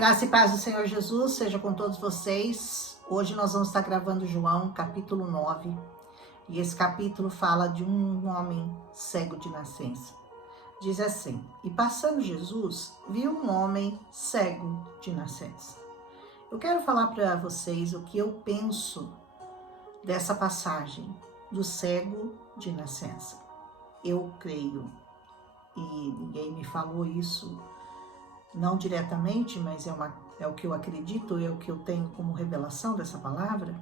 Graça e paz do Senhor Jesus seja com todos vocês. Hoje nós vamos estar gravando João, capítulo 9. E esse capítulo fala de um homem cego de nascença. Diz assim: E passando Jesus, viu um homem cego de nascença. Eu quero falar para vocês o que eu penso dessa passagem do cego de nascença. Eu creio, e ninguém me falou isso, não diretamente, mas é o que eu acredito, é o que eu tenho como revelação dessa palavra,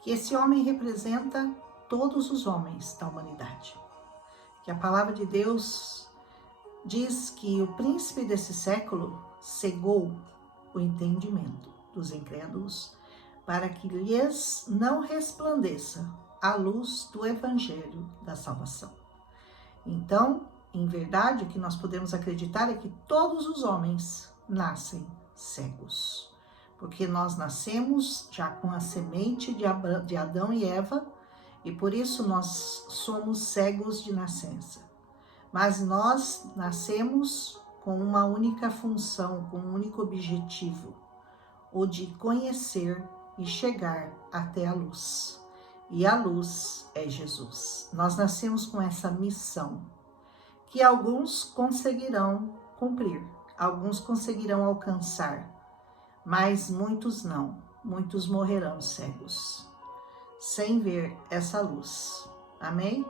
que esse homem representa todos os homens da humanidade. Que a palavra de Deus diz que o príncipe desse século cegou o entendimento dos incrédulos para que lhes não resplandeça a luz do evangelho da salvação. Então, em verdade, o que nós podemos acreditar é que todos os homens nascem cegos, porque nós nascemos já com a semente de Adão e Eva, e por isso nós somos cegos de nascença. Mas nós nascemos com uma única função, com um único objetivo, o de conhecer e chegar até a luz. E a luz é Jesus. Nós nascemos com essa missão, que alguns conseguirão cumprir, alguns conseguirão alcançar, mas muitos não, muitos morrerão cegos, sem ver essa luz. Amém?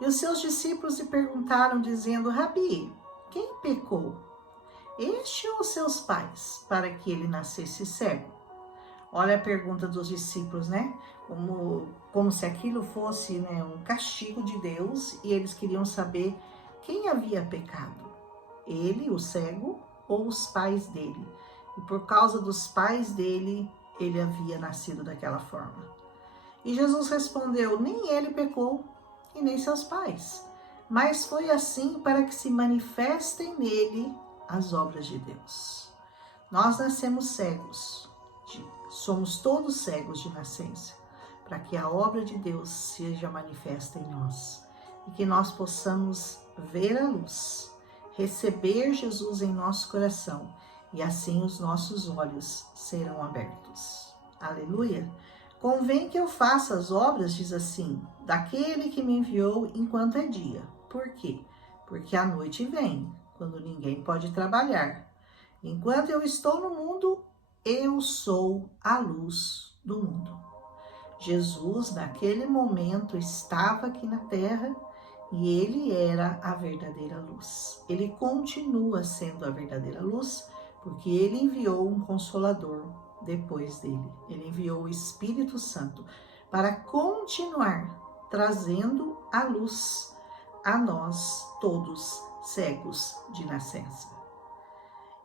E os seus discípulos lhe perguntaram, dizendo: Rabi, quem pecou, este ou seus pais, para que ele nascesse cego? Olha a pergunta dos discípulos, né? Como se aquilo fosse, né, um castigo de Deus, e eles queriam saber quem havia pecado, ele, o cego, ou os pais dele. E por causa dos pais dele, ele havia nascido daquela forma. E Jesus respondeu: nem ele pecou, e nem seus pais, mas foi assim para que se manifestem nele as obras de Deus. Nós nascemos cegos, somos todos cegos de nascença, para que a obra de Deus seja manifesta em nós, e que nós possamos ver a luz, receber Jesus em nosso coração, e assim os nossos olhos serão abertos. Aleluia! Convém que eu faça as obras, diz assim, daquele que me enviou enquanto é dia. Por quê? Porque a noite vem, quando ninguém pode trabalhar. Enquanto eu estou no mundo, eu sou a luz do mundo. Jesus, naquele momento, estava aqui na terra, e ele era a verdadeira luz. Ele continua sendo a verdadeira luz, porque ele enviou um Consolador depois dele. Ele enviou o Espírito Santo para continuar trazendo a luz a nós todos cegos de nascença.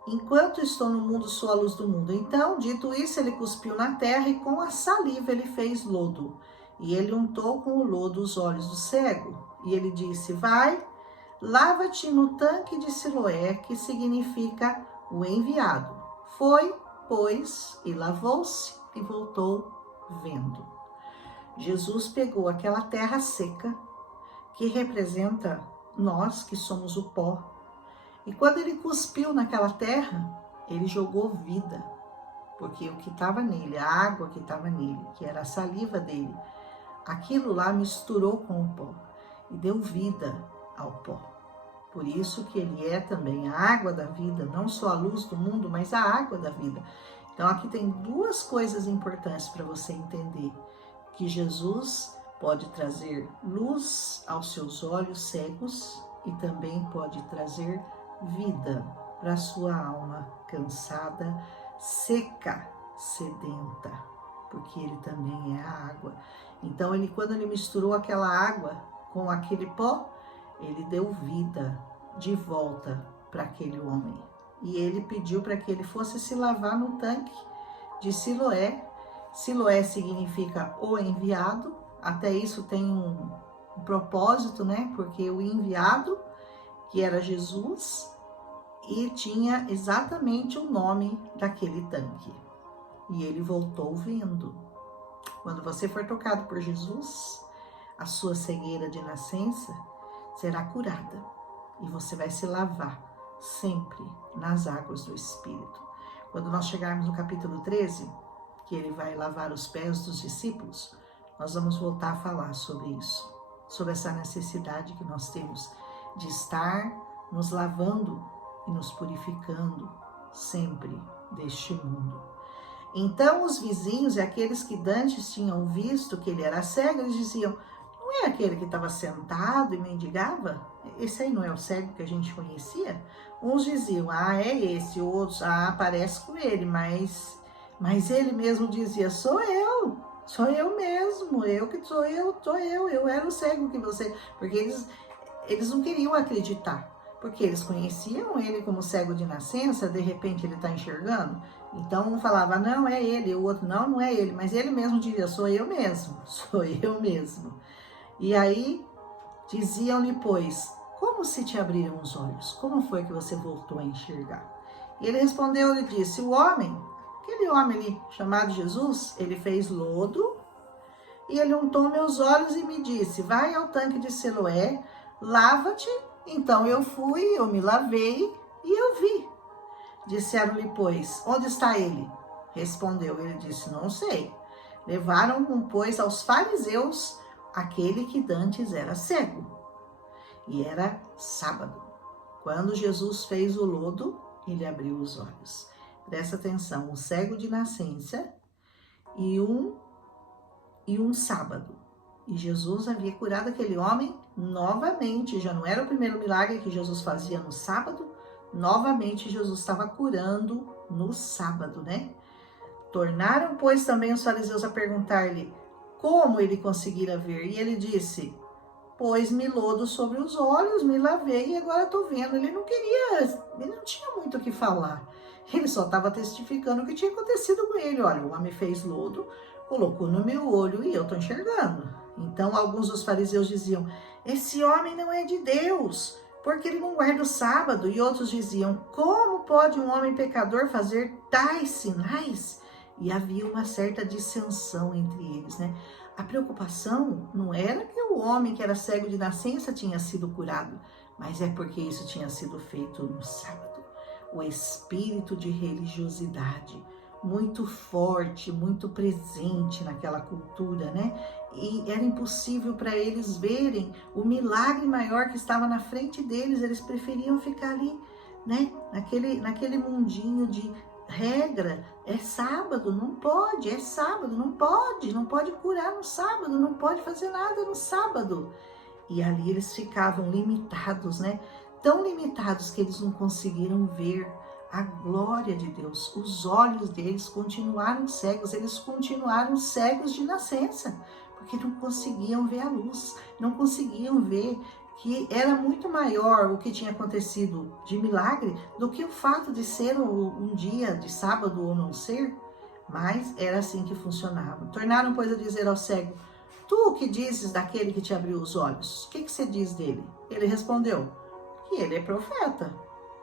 Enquanto estou no mundo, sou a luz do mundo. Então, dito isso, ele cuspiu na terra e com a saliva ele fez lodo. E ele untou com o lodo os olhos do cego. E ele disse: vai, lava-te no tanque de Siloé, que significa o enviado. Foi, pois, e lavou-se e voltou vendo. Jesus pegou aquela terra seca, que representa nós, que somos o pó, e quando ele cuspiu naquela terra, ele jogou vida, porque o que estava nele, a água que estava nele, que era a saliva dele, aquilo lá misturou com o pó e deu vida ao pó. Por isso que ele é também a água da vida, não só a luz do mundo, mas a água da vida. Então aqui tem duas coisas importantes para você entender, que Jesus pode trazer luz aos seus olhos cegos e também pode trazer vida para a sua alma cansada, seca, sedenta, porque ele também é a água. Então, quando ele misturou aquela água com aquele pó, ele deu vida de volta para aquele homem. E ele pediu para que ele fosse se lavar no tanque de Siloé. Siloé significa o enviado, até isso tem um propósito, né? Porque o enviado, que era Jesus, e tinha exatamente o nome daquele tanque. E ele voltou vendo. Quando você for tocado por Jesus, a sua cegueira de nascença será curada e você vai se lavar sempre nas águas do Espírito. Quando nós chegarmos no capítulo 13, que ele vai lavar os pés dos discípulos, nós vamos voltar a falar sobre isso, sobre essa necessidade que nós temos de estar nos lavando e nos purificando sempre deste mundo. Então os vizinhos e aqueles que dantes tinham visto que ele era cego, eles diziam: não é aquele que estava sentado e mendigava? Esse aí não é o cego que a gente conhecia? Uns diziam: ah, é esse. Outros: ah, parece com ele. Mas ele mesmo dizia: sou eu mesmo, eu era o cego que você... Porque eles não queriam acreditar, porque eles conheciam ele como cego de nascença. De repente ele está enxergando. Então um falava: não, é ele. O outro: não, não é ele. Mas ele mesmo dizia: sou eu mesmo. E aí diziam-lhe, pois: como se te abriram os olhos? Como foi que você voltou a enxergar? E ele respondeu e disse: aquele homem ali chamado Jesus, ele fez lodo e ele untou meus olhos e me disse: vai ao tanque de Siloé, lava-te. Então eu fui, eu me lavei e eu vi. Disseram-lhe, pois: onde está ele? Respondeu, ele disse: não sei. Levaram-no, pois, aos fariseus, aquele que dantes era cego. E era sábado. Quando Jesus fez o lodo, ele abriu os olhos. Presta atenção, um cego de nascença e um sábado. E Jesus havia curado aquele homem novamente. Já não era o primeiro milagre que Jesus fazia no sábado. Novamente Jesus estava curando no sábado, né? Tornaram, pois, também os fariseus a perguntar-lhe como ele conseguira ver. E ele disse: pôs-me lodo sobre os olhos, me lavei e agora estou vendo. Ele não tinha muito o que falar. Ele só estava testificando o que tinha acontecido com ele. Olha, o homem fez lodo, colocou no meu olho e eu estou enxergando. Então alguns dos fariseus diziam: esse homem não é de Deus, porque ele não guarda o sábado. E outros diziam: como pode um homem pecador fazer tais sinais? E havia uma certa dissensão entre eles, né? A preocupação não era que o homem que era cego de nascença tinha sido curado, mas é porque isso tinha sido feito no sábado. O espírito de religiosidade muito forte, muito presente naquela cultura, né? E era impossível para eles verem o milagre maior que estava na frente deles. Eles preferiam ficar ali, né? Naquele mundinho de regra. É sábado, não pode, é sábado, não pode curar no sábado, não pode fazer nada no sábado. E ali eles ficavam limitados, né? Tão limitados que eles não conseguiram ver a glória de Deus. Os olhos deles continuaram cegos, eles continuaram cegos de nascença, porque não conseguiam ver a luz, não conseguiam ver que era muito maior o que tinha acontecido de milagre do que o fato de ser um dia de sábado ou não ser. Mas era assim que funcionava. Tornaram, pois, a dizer ao cego: tu o que dizes daquele que te abriu os olhos? O que você diz dele? Ele respondeu que ele é profeta.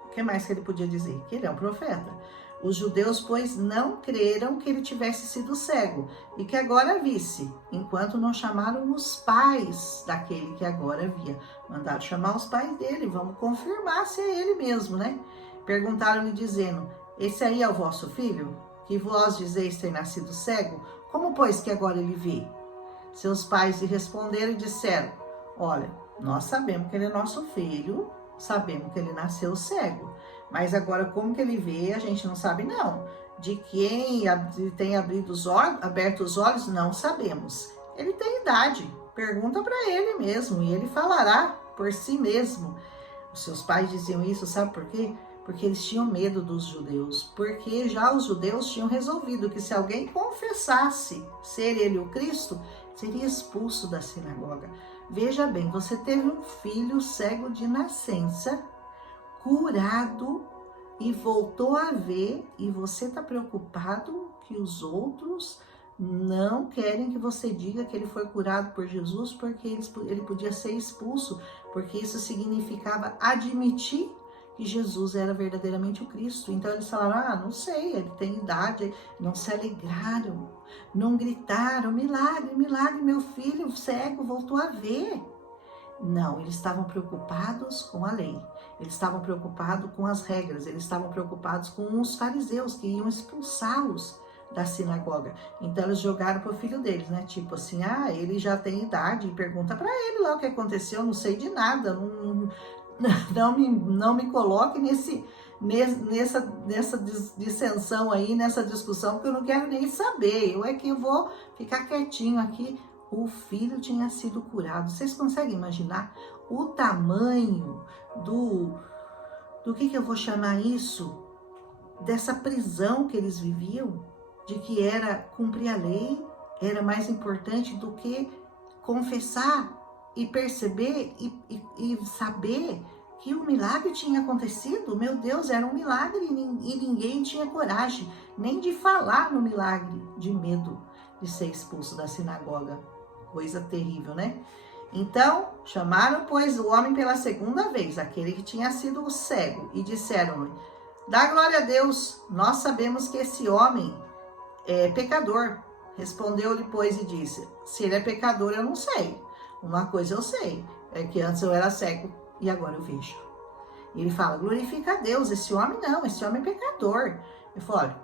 O que mais que ele podia dizer? Que ele é um profeta. Os judeus, pois, não creram que ele tivesse sido cego e que agora visse, enquanto não chamaram os pais daquele que agora via. Mandaram chamar os pais dele, vamos confirmar se é ele mesmo, né? Perguntaram-lhe dizendo: esse aí é o vosso filho, que vós dizeis ter nascido cego? Como, pois, que agora ele vê? Seus pais lhe responderam e disseram: olha, nós sabemos que ele é nosso filho, sabemos que ele nasceu cego, mas agora como que ele vê, a gente não sabe não. De quem tem aberto os olhos, não sabemos. Ele tem idade, pergunta para ele mesmo e ele falará por si mesmo. Os seus pais diziam isso, sabe por quê? Porque eles tinham medo dos judeus, porque já os judeus tinham resolvido que se alguém confessasse ser ele o Cristo, seria expulso da sinagoga. Veja bem, você teve um filho cego de nascença, curado e voltou a ver, e você está preocupado que os outros não querem que você diga que ele foi curado por Jesus, porque ele podia ser expulso, porque isso significava admitir que Jesus era verdadeiramente o Cristo. Então eles falaram: não sei, ele tem idade. Não se alegraram, não gritaram: milagre, milagre, meu filho cego voltou a ver. Não, eles estavam preocupados com a lei, eles estavam preocupados com as regras, eles estavam preocupados com os fariseus que iam expulsá-los da sinagoga. Então eles jogaram pro filho deles, né? Tipo assim, ele já tem idade, pergunta para ele lá o que aconteceu, eu não sei de nada, não me coloque nessa dissensão aí, nessa discussão, porque eu não quero nem saber, eu é que eu vou ficar quietinho aqui. O filho tinha sido curado. Vocês conseguem imaginar o tamanho do que eu vou chamar isso? Dessa prisão que eles viviam, de que era cumprir a lei, era mais importante do que confessar e perceber e saber que o milagre tinha acontecido. Meu Deus, era um milagre e ninguém tinha coragem nem de falar no milagre, de medo de ser expulso da sinagoga. Coisa terrível, né? Então, chamaram, pois, o homem pela segunda vez, aquele que tinha sido cego, e disseram-lhe: dá glória a Deus, nós sabemos que esse homem é pecador. Respondeu-lhe, pois, e disse: se ele é pecador, eu não sei. Uma coisa eu sei, é que antes eu era cego e agora eu vejo. E ele fala: glorifica a Deus, esse homem não, esse homem é pecador. Ele falou: olha,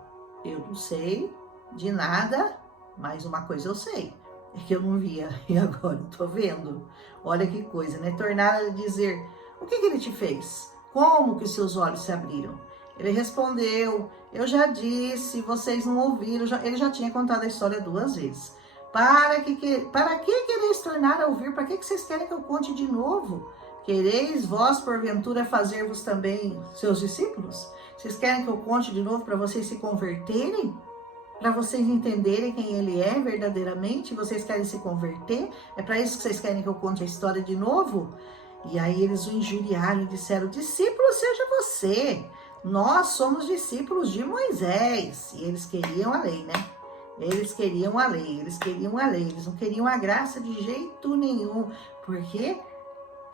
eu não sei de nada, mas uma coisa eu sei, é que eu não via e agora eu tô vendo. Olha que coisa, né? Tornaram a dizer: o que ele te fez? Como que os seus olhos se abriram? Ele respondeu: eu já disse, vocês não ouviram. Ele já tinha contado a história 2 vezes. Para que quereis tornar a ouvir? Para que vocês querem que eu conte de novo? Quereis vós, porventura, fazer-vos também seus discípulos? Vocês querem que eu conte de novo para vocês se converterem? Para vocês entenderem quem ele é verdadeiramente? Vocês querem se converter? É para isso que vocês querem que eu conte a história de novo? E aí eles o injuriaram e disseram: discípulo seja você, nós somos discípulos de Moisés. E eles queriam a lei, né? Eles queriam a lei, eles não queriam a graça de jeito nenhum, porque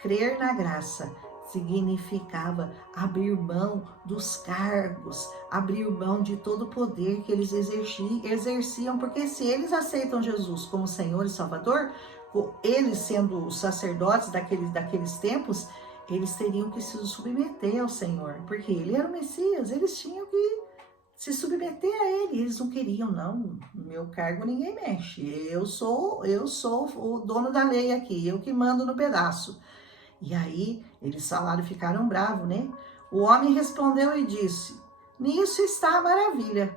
crer na graça significava abrir mão dos cargos, abrir mão de todo o poder que eles exerciam, porque se eles aceitam Jesus como Senhor e Salvador, eles sendo os sacerdotes daqueles tempos, eles teriam que se submeter ao Senhor, porque ele era o Messias, eles tinham que se submeter a ele. Eles não queriam, não, meu cargo ninguém mexe, eu sou o dono da lei aqui, eu que mando no pedaço. E aí eles falaram, ficaram bravos, né? O homem respondeu e disse: nisso está a maravilha.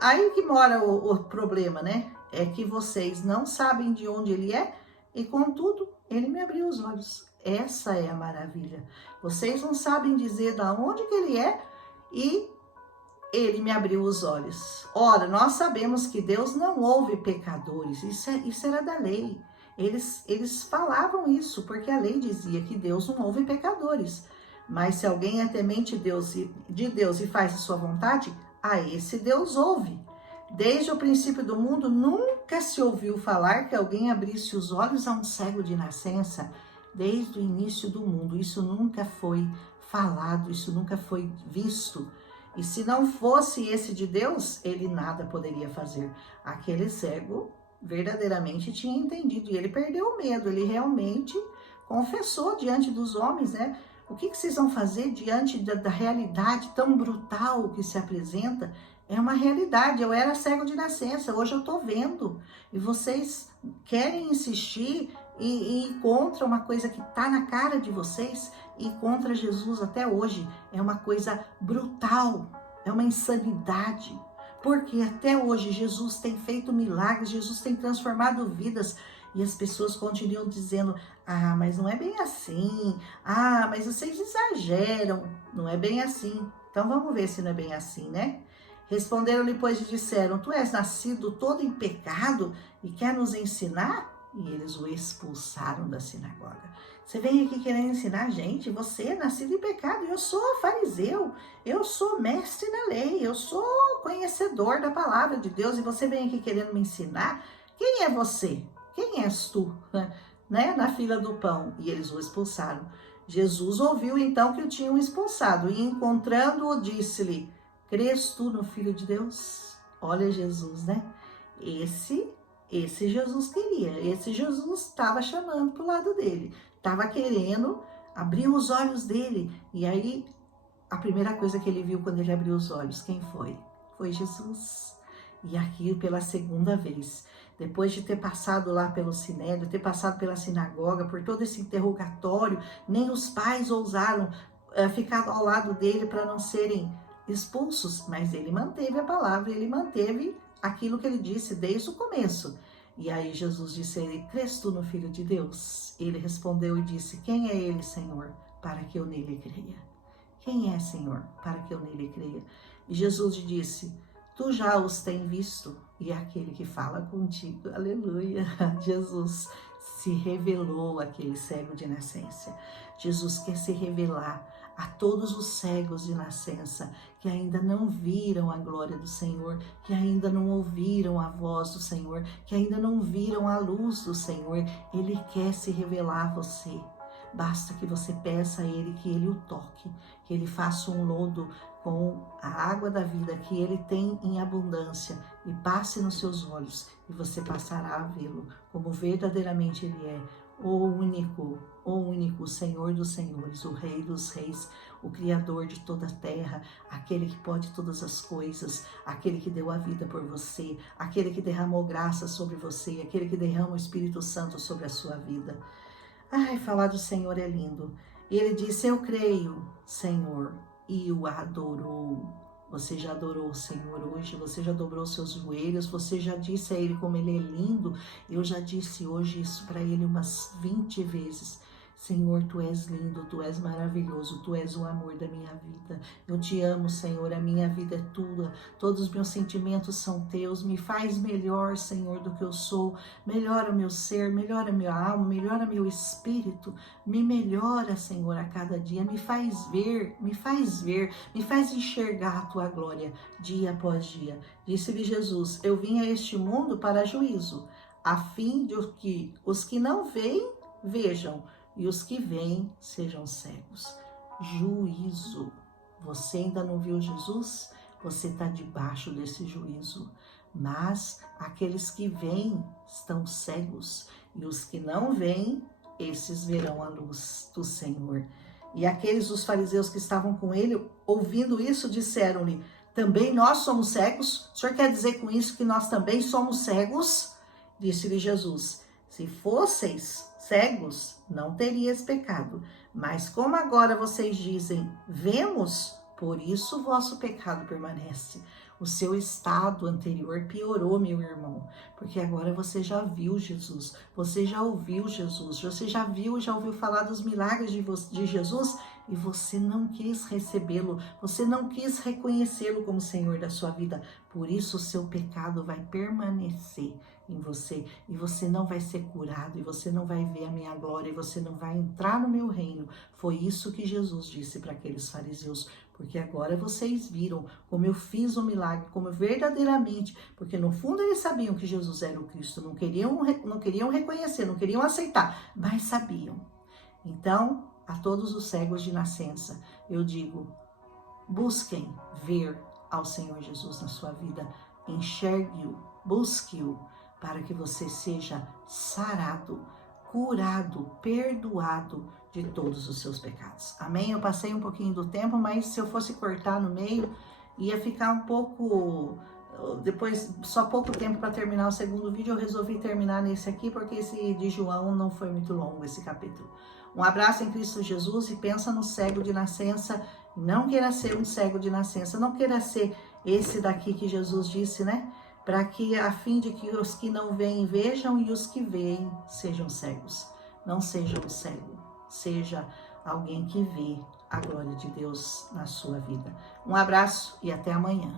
Aí que mora o problema, né? É que vocês não sabem de onde ele é e, contudo, ele me abriu os olhos. Essa é a maravilha. Vocês não sabem dizer de onde que ele é e ele me abriu os olhos. Ora, nós sabemos que Deus não ouve pecadores. Isso era da lei. Eles falavam isso, porque a lei dizia que Deus não ouve pecadores. Mas se alguém é temente de Deus e faz a sua vontade, a esse Deus ouve. Desde o princípio do mundo, nunca se ouviu falar que alguém abrisse os olhos a um cego de nascença. Desde o início do mundo, isso nunca foi falado, isso nunca foi visto. E se não fosse esse de Deus, ele nada poderia fazer. Aquele cego verdadeiramente tinha entendido e ele perdeu o medo, ele realmente confessou diante dos homens, né? O que vocês vão fazer diante da realidade tão brutal que se apresenta? É uma realidade, eu era cego de nascença, hoje eu tô vendo. E vocês querem insistir e contra uma coisa que tá na cara de vocês e contra Jesus até hoje. É uma coisa brutal, é uma insanidade. Porque até hoje Jesus tem feito milagres, Jesus tem transformado vidas e as pessoas continuam dizendo: ah, mas não é bem assim, ah, mas vocês exageram, não é bem assim. Então vamos ver se não é bem assim, né? Responderam-lhe, pois, e disseram: tu és nascido todo em pecado e quer nos ensinar? E eles o expulsaram da sinagoga. Você vem aqui querendo ensinar a gente? Você é nascido em pecado. Eu sou fariseu, eu sou mestre na lei, eu sou conhecedor da palavra de Deus e você vem aqui querendo me ensinar? Quem é você? Quem és tu? Né? Na fila do pão. E eles o expulsaram. Jesus ouviu então que o tinham expulsado e, encontrando-o, disse-lhe: crês tu no Filho de Deus? Olha Jesus, né? Esse Jesus queria, esse Jesus estava chamando para o lado dele, estava querendo abrir os olhos dele. E aí, a primeira coisa que ele viu quando ele abriu os olhos, quem foi? Foi Jesus. E aqui pela segunda vez, depois de ter passado lá pelo Sinédrio, ter passado pela sinagoga, por todo esse interrogatório, nem os pais ousaram ficar ao lado dele para não serem expulsos, mas ele manteve a palavra, ele manteve aquilo que ele disse desde o começo. E aí Jesus disse a ele: crês tu no Filho de Deus? Ele respondeu e disse: quem é ele, Senhor, para que eu nele creia? Quem é, Senhor, para que eu nele creia? E Jesus lhe disse: tu já os tem visto, e é aquele que fala contigo. Aleluia! Jesus se revelou àquele cego de nascença. Jesus quer se revelar a todos os cegos de nascença que ainda não viram a glória do Senhor, que ainda não ouviram a voz do Senhor, que ainda não viram a luz do Senhor. Ele quer se revelar a você. Basta que você peça a Ele que Ele o toque, que Ele faça um lodo com a água da vida que Ele tem em abundância e passe nos seus olhos, e você passará a vê-lo como verdadeiramente Ele é, o único Senhor dos senhores, o Rei dos reis, o Criador de toda a terra, aquele que pode todas as coisas, aquele que deu a vida por você, aquele que derramou graça sobre você, aquele que derrama o Espírito Santo sobre a sua vida. Ai, falar do Senhor é lindo. E ele disse: eu creio, Senhor, e o adorou. Você já adorou o Senhor hoje? Você já dobrou seus joelhos? Você já disse a Ele como Ele é lindo? Eu já disse hoje isso para Ele umas 20 vezes. Senhor, Tu és lindo, Tu és maravilhoso, Tu és o amor da minha vida. Eu te amo, Senhor, a minha vida é Tua, todos os meus sentimentos são Teus. Me faz melhor, Senhor, do que eu sou. Melhora meu ser, melhora minha alma, melhora meu espírito. Me melhora, Senhor, a cada dia. Me faz ver, me faz enxergar a Tua glória dia após dia. Disse-lhe Jesus: eu vim a este mundo para juízo, a fim de que os que não veem, vejam, e os que veem sejam cegos. Juízo. Você ainda não viu Jesus? Você está debaixo desse juízo. Mas aqueles que veem estão cegos, e os que não veem, esses verão a luz do Senhor. E aqueles dos fariseus que estavam com ele, ouvindo isso, disseram-lhe: também nós somos cegos? O Senhor quer dizer com isso que nós também somos cegos? Disse-lhe Jesus: se fosseis cegos, não terias pecado. Mas como agora vocês dizem, vemos, por isso o vosso pecado permanece. O seu estado anterior piorou, meu irmão, porque agora você já viu Jesus, você já ouviu Jesus, você já ouviu falar dos milagres de Jesus, e você não quis recebê-lo, você não quis reconhecê-lo como Senhor da sua vida. Por isso o seu pecado vai permanecer em você, e você não vai ser curado, e você não vai ver a minha glória, e você não vai entrar no meu reino. Foi isso que Jesus disse para aqueles fariseus: porque agora vocês viram como eu fiz o milagre, como verdadeiramente, porque no fundo eles sabiam que Jesus era o Cristo, não queriam reconhecer, não queriam aceitar, mas sabiam. Então, a todos os cegos de nascença, eu digo: busquem ver ao Senhor Jesus na sua vida, enxergue-o, busque-o, para que você seja sarado, curado, perdoado de todos os seus pecados. Amém? Eu passei um pouquinho do tempo, mas se eu fosse cortar no meio, ia ficar um pouco... Depois, só pouco tempo para terminar o segundo vídeo, eu resolvi terminar nesse aqui, porque esse de João não foi muito longo, esse capítulo. Um abraço em Cristo Jesus, e pensa no cego de nascença. Não queira ser um cego de nascença, não queira ser esse daqui que Jesus disse, né? Para que, a fim de que os que não veem vejam, e os que veem sejam cegos. Não seja um cego, seja alguém que vê a glória de Deus na sua vida. Um abraço e até amanhã.